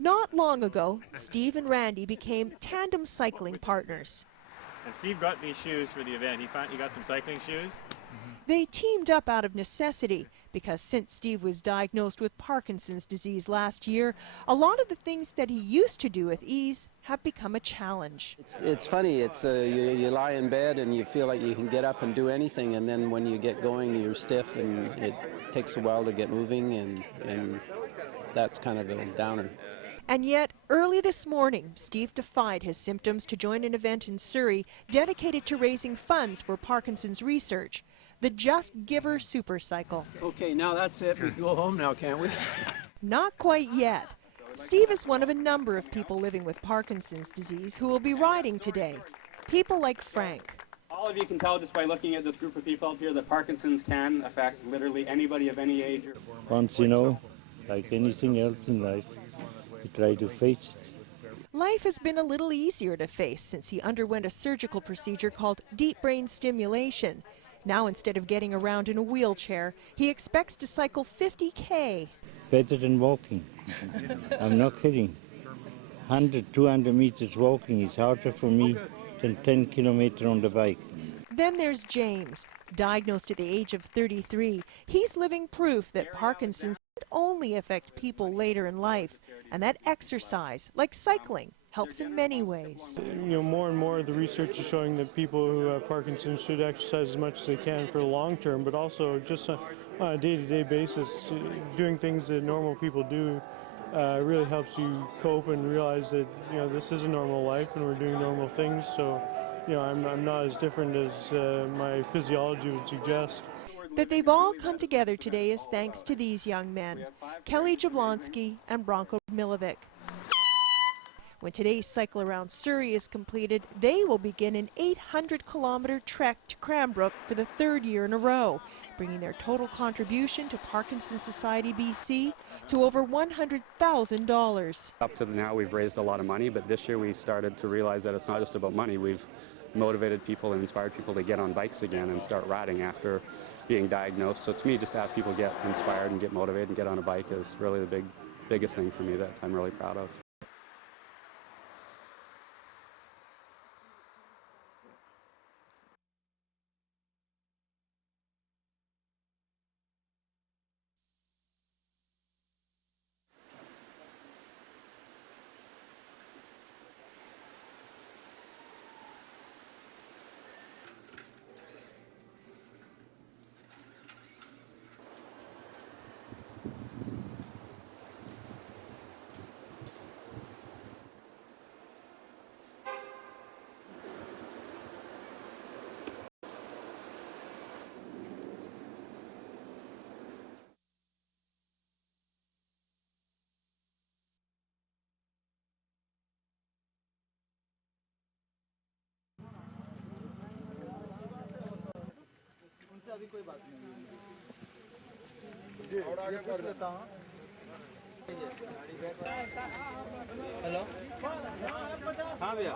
Not long ago, Steve and Randy became tandem cycling partners. And Steve got these shoes for the event. He got some cycling shoes. They teamed up out of necessity because since Steve was diagnosed with Parkinson's disease last year, a lot of the things that he used to do with ease have become a challenge. It's funny. You lie in bed and you feel like you can get up and do anything, and then when you get going, you're stiff, and it takes a while to get moving, and that's kind of a downer. And yet, early this morning, Steve defied his symptoms to join an event in Surrey dedicated to raising funds for Parkinson's research, the Just Giver SuperCycle. Okay, now that's it. We can go home now, can't we? Not quite yet. Steve is one of a number of people living with Parkinson's disease who will be riding today. People like Frank. All of you can tell just by looking at this group of people up here that Parkinson's can affect literally anybody of any age. Once, like anything else in life, you try to face it. Life has been a little easier to face since he underwent a surgical procedure called deep brain stimulation. Now, instead of getting around in a wheelchair, he expects to cycle 50K. Better than walking. I'm not kidding. 100, 200 meters walking is harder for me than 10 kilometers on the bike. Then there's James, diagnosed at the age of 33. He's living proof that Parkinson's doesn't only affect people later in life, and that exercise, like cycling, helps in many ways. More and more the research is showing that people who have Parkinson's should exercise as much as they can for the long term, but also just on a day-to-day basis, doing things that normal people do really helps you cope and realize that this is a normal life and we're doing normal things. So I'm not as different as my physiology would suggest. That they've all come together today is thanks to these young men, Kelly Jablonski and Bronco Milovic. When today's cycle around Surrey is completed, they will begin an 800-kilometer trek to Cranbrook for the third year in a row, bringing their total contribution to Parkinson's Society BC to over $100,000. Up to now we've raised a lot of money, but this year we started to realize that it's not just about money. We've motivated people and inspired people to get on bikes again and start riding after being diagnosed. So to me, just to have people get inspired and get motivated and get on a bike is really the biggest thing for me that I'm really proud of. अभी कोई बात नहीं है और आगे पूछ लेता हूँ हेलो हाँ भैया